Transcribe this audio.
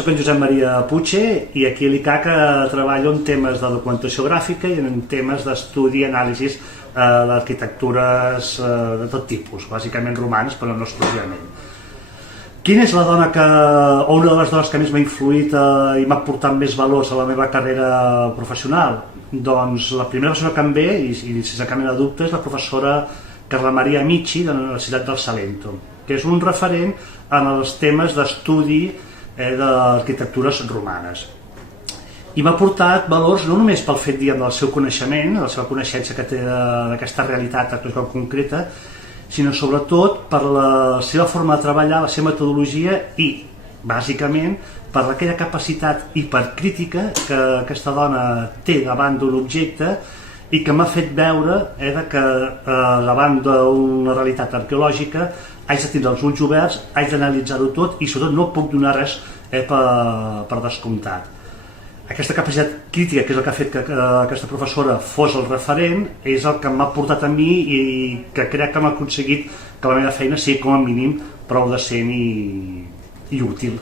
soc en Josep Maria Puche i aquí a l'ICAC treballo en temes de documentació gràfica i en temes d'estudi i anàlisis d'arquitectures de tot tipus, bàsicament romanes, però no exclusivament. Quina és la dona o una de les dones que més m'ha influït i m'ha portat més valors a la meva carrera professional? Doncs la primera persona que em ve, i sense cap mena de dubte, és la professora Carla Maria Amici de la Universitat del Salento, que és un referent en els temes d'estudi d'arquitectures romanes. I m'ha portat valors no només pel fet del seu coneixement, de la seva coneixença que té d'aquesta realitat concreta, sinó sobretot per la seva forma de treballar, la seva metodologia i, bàsicament, per aquella capacitat hipercrítica que aquesta dona té davant d'un objecte i que m'ha fet veure que davant d'una realitat arqueològica haig de tindre els ulls oberts, haig d'analitzar-ho tot i sobretot no puc donar res per descomptat. Aquesta capacitat crítica, que és el que ha fet que aquesta professora fos el referent, és el que m'ha portat a mi i que crec que m'ha aconseguit que la meva feina sigui com a mínim prou decent i útil.